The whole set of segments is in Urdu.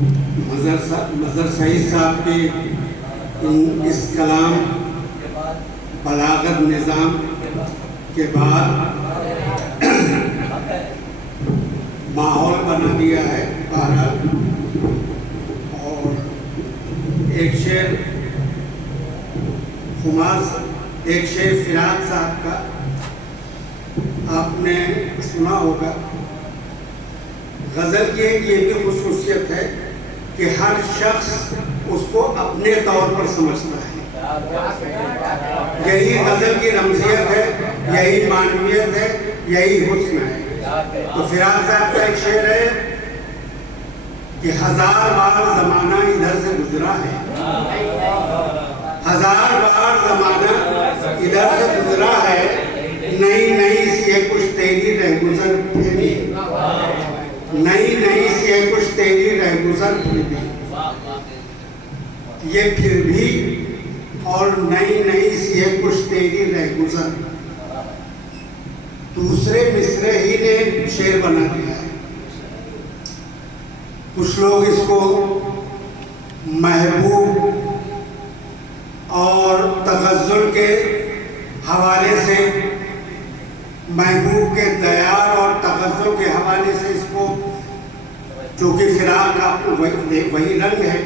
مظہر سعید صاحب کے اس کلام بلاغت نظام کے بعد ماحول بنا دیا ہے بہرحال. اور ایک شعر فراق صاحب کا آپ نے سنا ہوگا. غزل کی ایک یہ بھی خصوصیت ہے کہ ہر شخص اس کو اپنے طور پر سمجھتا ہے. یہی غزل کی رمزیت ہے, یہی معنویت ہے, یہی حسن ہے. تو فراق صاحب کا ایک شعر ہے کہ 1000 بار زمانہ ادھر سے گزرا ہے, 1000 بار زمانہ ادھر سے گزرا ہے, نئی نئی سی ہے کچھ تیری رہ گزر بھی, نئی نئی سی ہے کچھ تیری رہ گزر بھی, یہ پھر بھی اور نئی نئی سی ہے کچھ تیری رہ گزر. دوسرے مصرے ہی نے شعر بنا دیا ہے. کچھ لوگ اس کو محبوب اور تغزل کے حوالے سے, محبوب کے دیار اور تغزل کے حوالے سے اس کو, چونکہ فراق کا وہی رنگ ہے.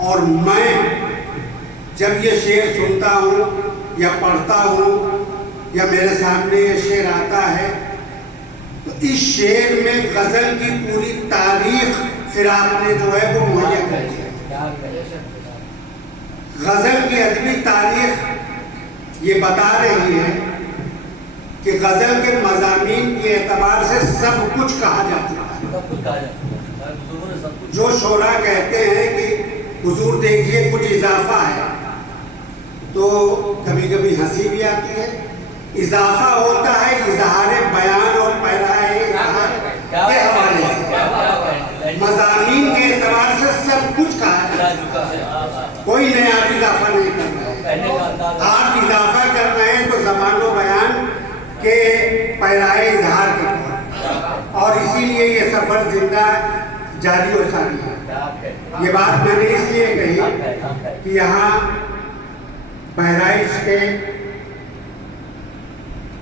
اور میں جب یہ شعر سنتا ہوں یا پڑھتا ہوں یا میرے سامنے یہ شعر آتا ہے تو اس شعر میں غزل کی پوری تاریخ فراق نے جو ہے وہ مہیا کر دی ہے. غزل کی ادبی تاریخ یہ بتا رہی ہے کہ غزل کے مضامین کے اعتبار سے سب کچھ کہا جا چکا ہے. جو شعراء کہتے ہیں کہ حضور دیکھیے کچھ اضافہ ہے, تو کبھی کبھی ہنسی بھی آتی ہے. اضافہ ہوتا ہے اظہار بیان اور پیرائے اظہار کے حوالے سے. مضامین کے اعتبار سے سب کچھ کہا ہے, کوئی نیا اضافہ نہیں کرنا ہے. آپ اضافہ کر رہے ہیں تو زبان و بیان کے پیرائے اظہار کے طور, اور اسی لیے یہ سفر زندہ جاری و ساری ہے. یہ بات میں نے اس لیے کہی کہ یہاں بہرائچ کے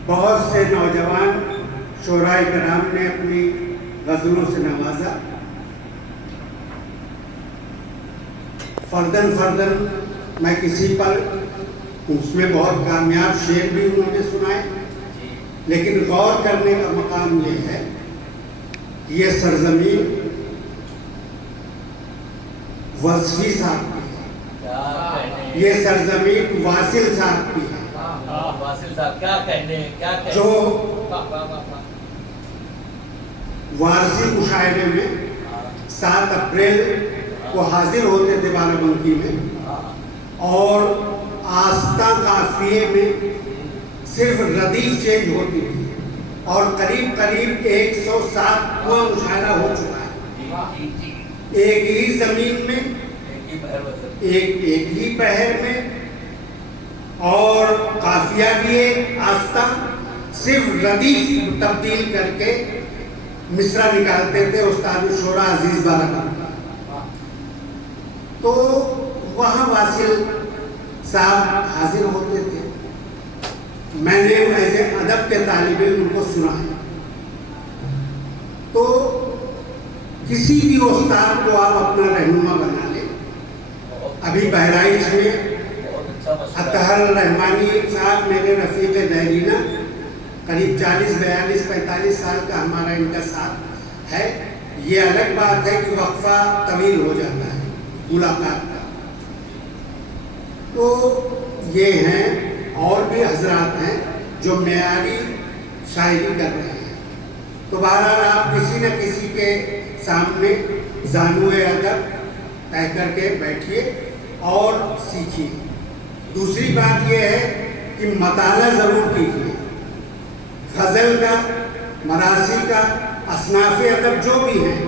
بہت سے نوجوان شعراء کرام نے اپنی غزلوں سے نوازا. فردن فردن میں کسی پر اس میں بہت کامیاب شعر بھی انہوں نے سنائے, لیکن غور کرنے کا مقام یہ ہے کہ یہ سرزمین وصفی صاحب کی ہے, یہ سرزمین واصل صاحب کی ہے, جو وارسی مشاعرے میں 7 اپریل کو حاضر ہوتے تھے بارہ بنکی میں, اور آستہ قافیے میں صرف ردیف چینج ہوتی تھی, اور قریب قریب 107واں مشاعرہ ہو چکا ہے. ایک ہی زمین میں, ایک ہی بحر میں, اور قافیہ بھی ایک, آستہ صرف ردیف تبدیل کر کے مصرع نکالتے تھے استاد الشعراء عزیز بارہ. تو وہاں واصل صاحب حاضر ہوتے تھے. میں نے ایسے ادب کے طالب علم کو سنا ہے. تو کسی بھی استاد کو آپ اپنا رہنما بنا لیں. ابھی بہرائچ میں اطہر رحمانی صاحب میرے رفیق دیرینہ, قریب 40-42-45 سال کا ہمارا ان کا ساتھ ہے. یہ الگ بات ہے کہ وقفہ طویل ہو جاتا ہے ملاقات کا. تو یہ ہیں, اور بھی حضرات ہیں جو معیاری شاعری کر رہے ہیں. تو بہرحال آپ کسی نہ کسی کے سامنے زانوئے ادب طے کر کے بیٹھیے اور سیکھیے. دوسری بات یہ ہے کہ مطالعہ ضرور کیجیے. غزل کا, مراثی کا, اصناف ادب جو بھی ہیں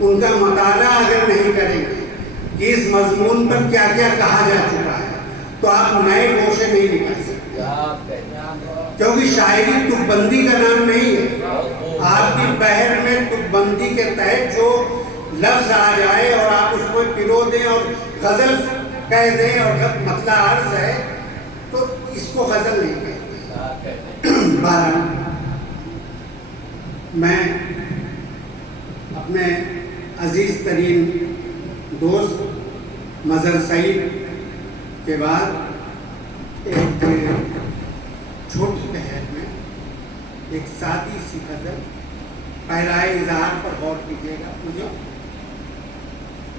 ان کا مطالعہ اگر نہیں کریں گے کہ اس مضمون پر کیا کیا کہا جا چکا ہے تو آپ نئے گوشے نہیں نکال سکتے. کیونکہ شاعری تک بندی کا نام نہیں ہے. آپ کی بحر میں تک بندی کے تحت جو لفظ آ جائے اور آپ اس کو پرو دیں اور غزل کہہ دیں اور مطلع عرض ہے تو اس کو غزل نہیں کہتے. بہرحال میں اپنے عزیز ترین دوست مظہر سعید کے بعد ایک چھوٹی بہن میں ایک سادی سی غزل پہرائے اظہار پر غور کیجیے گا. مجھے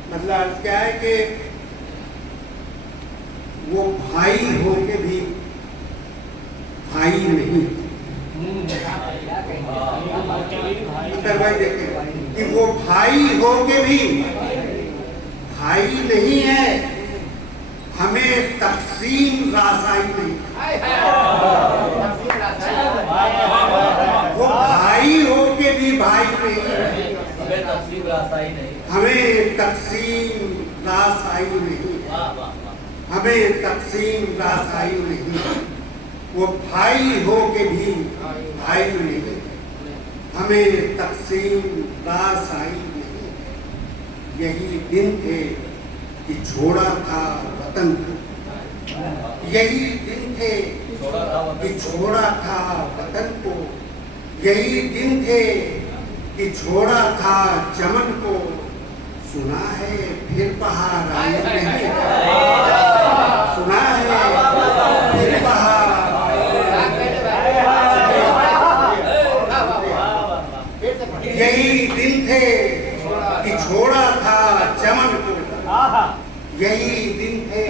مطلب کیا ہے کہ وہ بھائی ہو کے بھی بھائی نہیں. بھائی دیکھیں کہ وہ بھائی ہو کے بھی بھائی نہیں ہے. ہمیں تقسیم راسائی نہیں. وہ بھائی ہو کے بھی بھائی نہیں. ہمیں تقسیم راسائی نہیں. ہمیں تقسیم راسائی نہیں. وہ بھائی ہو کے بھی بھائی نہیں. ہمیں تقسیم راسائی نہیں. یہی دن تھے کہ چھوڑا تھا وطن کو. یہی دن تھے کہ چھوڑا تھا وطن کو. یہی دن تھے کہ چھوڑا تھا چمن کو. سنا ہے پھر بہار آئی نہیں. سنا ہے پھر بہار. یہی دن تھے کہ چھوڑا تھا چمن کو. یہی دن تھے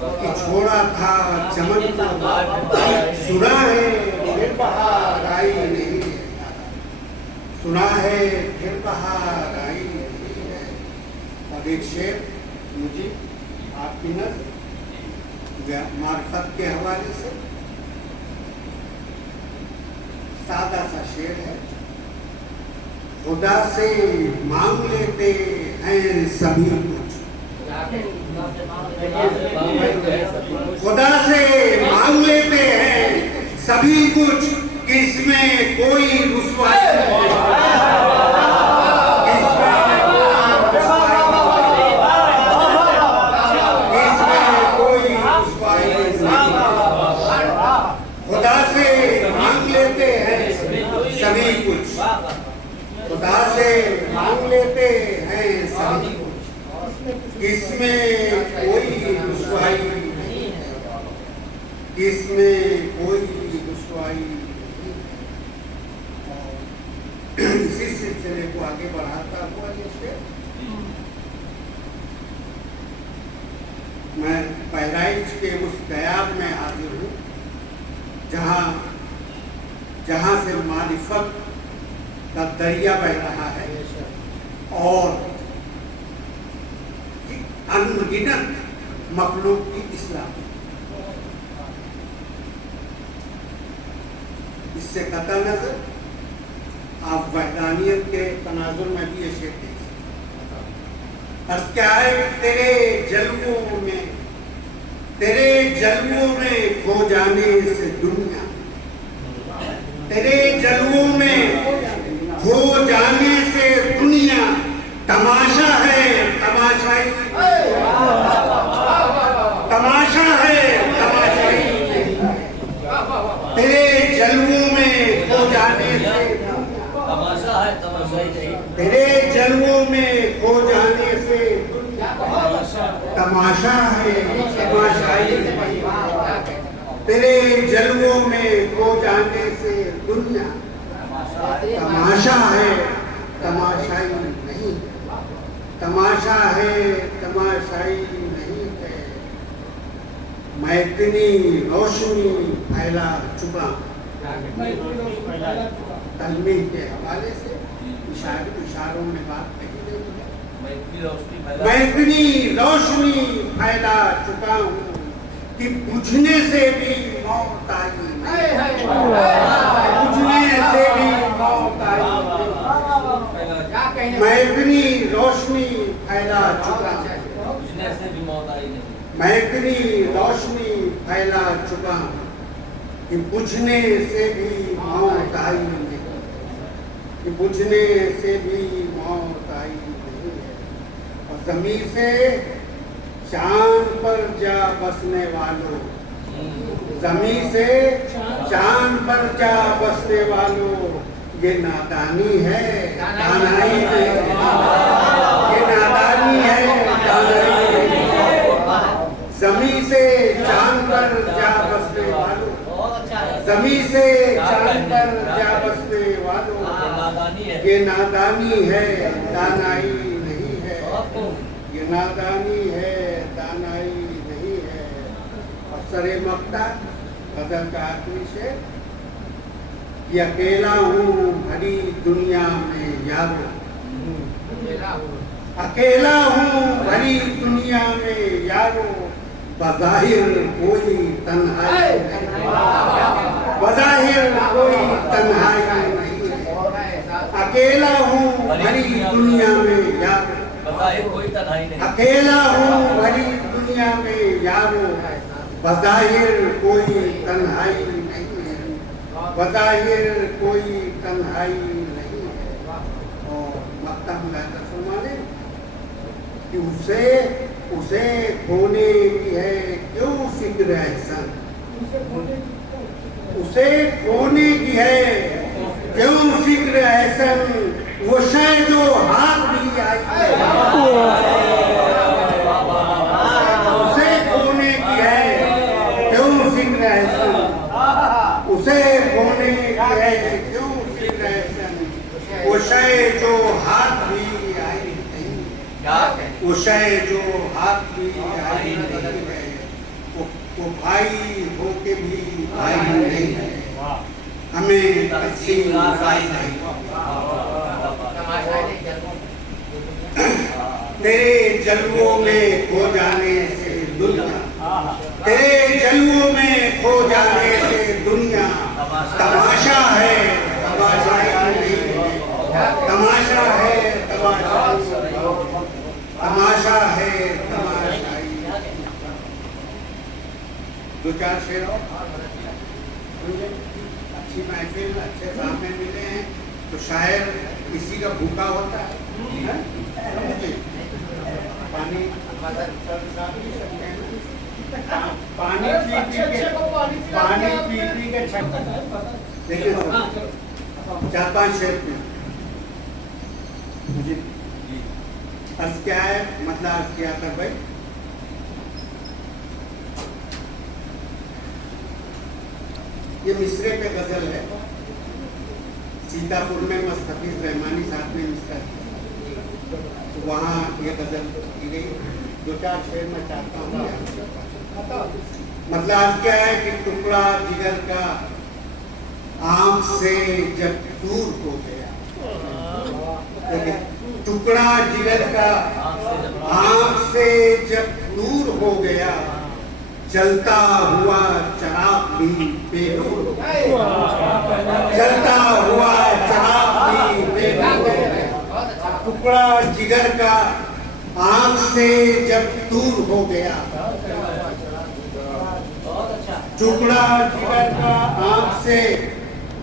کہ چھوڑا تھا چمن کو. سنا ہے پھر بہار آئی نہیں. سنا ہے پھر بہار آئی نہیں ہے. اور ایک شعر مجھے آپ کی نظر معرفت کے حوالے سے سادہ سا شعر ہے. خدا سے مانگ لیتے ہیں سبھی کچھ. خدا سے مانگ لیتے ہیں سبھی کچھ. اس میں کوئی رسوائی نہیں. اس میں کوئی رسوائی نہیں. خدا سے مانگ لیتے ہیں سبھی کچھ. خدا سے مانگ لیتے ہیں سبھی کچھ. اس میں کوئی رسوائی نہیں ہے. اس میں کوئی رسوائی نہیں. اسی سلسلے کو آگے بڑھاتا ہوا جیسے میں بہرائچ کے اس دیاب میں حاضر ہوں جہاں سے معرفت کا دریا بہ رہا ہے اور انگنت مخلوق کی اصلاح. اس سے قطع نظر آپ وحدانیت کے تناظر میں بھی یہ شعر دیکھ سکتے. عرض کیا ہے تیرے جلووں میں کھو جانے سے دنیا. تیرے جلووں میں کھو جانے سے دنیا. تماشا ہے تماشائی. تماشا ہے تماشائی. تیرے جلووں میں کھو جانے سے. تیرے جلووں میں کھو جانے سے تماشا ہے تماشائی. تیرے جلووں میں کھو جانے سے دنیا. تماشا ہے تماشائی نہیں. تماشا ہے تماشائی نہیں ہے. میں اتنی روشنی پھیلا چکا. تلمیح کے حوالے سے اشاروں میں بات کہی گئی ہے. میں اتنی روشنی پھیلا چکا ہوں کہ بجھنے سے بھی موت آئی نہیں. بجھنے سے بھی موت آئی نہیں. میں اتنی روشنی پھیلا چکا ہوں. میں اتنی روشنی پھیلا چکا ہوں کہ بجھنے سے بھی موت آئی نہیں. کہ بجھنے سے بھی موت آئی نہیں. زمین سے چاند پر جا بسنے والوں، زمین سے چاند پر جا بسنے والوں، یہ نادانی ہے دانائی نہیں، یہ نادانی ہے دانائی نہیں۔ زمین سے چاند پر جا بسنے والوں، زمین سے چاند پر جا بسنے والوں، یہ نادانی ہے دانائی نہیں ہے، یہ نادانی ہے دانائی نہیں ہے۔ اور سر مقطع غزل کا آخری شعر، یہ اکیلا ہوں بھری دنیا میں یارو، اکیلا ہوں بھری دنیا میں یارو، بظاہر کوئی تنہائی نہیں، بظاہر کوئی تنہائی نہیں ہے، اکیلا ہوں بھری دنیا میں یارو، اکیلا ہوں بھری دنیا میں یارو، بظاہر کوئی تنہائی نہیں ہے، بظاہر کوئی تنہائی نہیں ہے۔ اور مقطع ملاحظہ فرما لیں کہ اسے کھونے کی ہے کیوں فکر احسن، اسے کھونے کی ہے کیوں فکر احسن، وہ شے جو ہاتھ بھی آئی ہے، اسے کھونے کی ہے کیوں فکر احسن، اسے کھونے کی ہے کیوں فکر احسن، وہ شے جو ہاتھ بھی آئی نہیں، وہ شے جو ہاتھ بھی آئی نہیں ہے، وہ بھائی ہو کے بھی بھائی نہیں ہے، ہمیں تقسیم راز نہیں۔ تیرے جلووں میں کھو جانے سے دنیا، تیرے جلووں میں کھو جانے سے دنیا، تماشا ہے تماشا نہیں ہے، تماشا ہے تماشا، تماشا ہے تماشا۔ دو چار شعر اور اچھی محفل اچھے سامنے ملے ہیں تو شاعر کسی کا بھوکا ہوتا ہے، پانی پانی پی پی کے دیکھیں چار پانچ شعر میں مجھے عرض کیا ہے، مطلب عرض کیا تھا بھائی، یہ مصرے پہ غزل ہے، سیتا پور میں مستفیض رحمانی صاحب نے مصرا کیا، تو وہاں یہ غزل کی گئی۔ دو چار شعر میں چاہتا ہوں، مطلب کیا ہے کہ ٹکڑا جگر کا آنکھ سے جب دور ہو گیا، ٹکڑا جگر کا آنکھ سے جب دور ہو گیا، جلتا ہوا چراغ بھی بے نور ہو گیا، جلتا ہوا چراغ بھی بے نور ہو گیا، ٹکڑا جگر کا آنکھ سے جب دور ہو گیا، ٹکڑا جگر کا آنکھ سے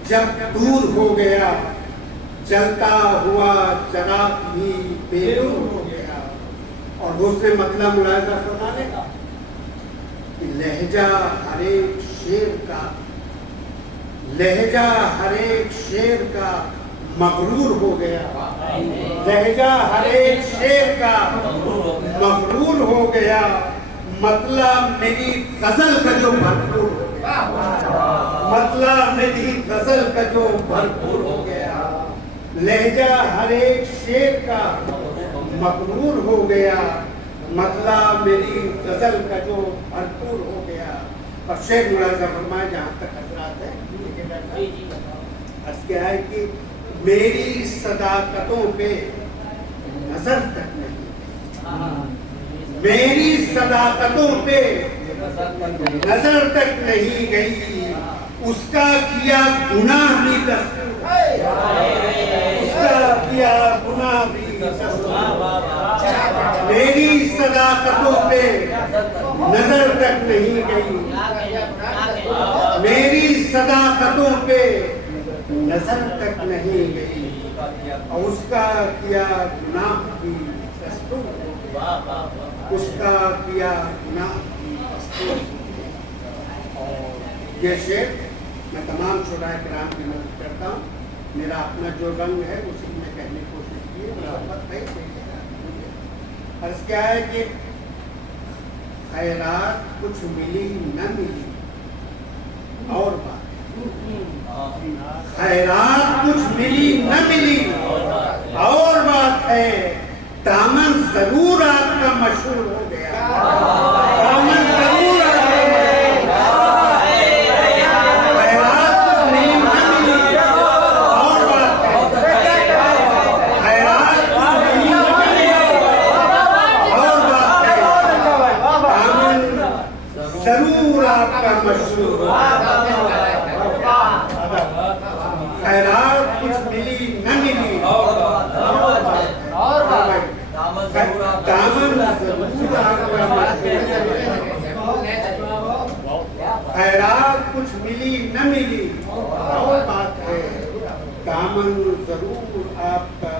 جب دور ہو گیا، جلتا ہوا چراغ بھی بے نور ہو گیا۔ اور دوسرے مطلب ملاحظہ فرما لیں کہ لہجہ ہر ایک شعر کا، لہجہ ہر ایک شعر کا مغرور ہو گیا، لہجہ ہر ایک شعر کا مغرور ہو گیا، مطلب میری غزل کا جو بھرپور ہو گیا، مطلب میری غزل کا جو بھرپور ہو گیا، لہجہ ہر ایک شعر کا مغرور ہو گیا، مطلب میری غزل کا جو بھرپور ہو گیا۔ اور شعر ملاحظہ فرمائے جہاں تک حضرات ہے، عرض کیا ہے کہ میری صداقتوں پہ نظر تک نہیں، میری صداقتوں پہ نظر تک نہیں گئی، اس کا کیا گناہ بھی دستور، اس کا کیا گناہ بھی دستور، میری صداقتوں پہ نظر تک نہیں گئی، میری صداقتوں پہ نظر تک نہیں گئی، اور اس کا کیا گناہ بھی دستور۔ اس کا کیا گناہ اور یہ شعر میں تمام شعراء کرام کی مدد کرتا ہوں. میرا اپنا جو رنگ ہے اسی میں کہنے کی کوشش کی ہے. عرض کیا ہے کہ خیرات کچھ ملی نہ ملی اور بات، خیرات کچھ ملی نہ ملی اور بات ہے، دامن ضرور آپ کا مشہور ہو گیا. دامن ضرور آپ کا ضرور آپ کا مشہور خیرات کچھ ملی نہ ملی دامن ضرور آپ کا مشہور، خیرات کچھ ملی نہ ملی اور بات ہے، دامن ضرور آپ کا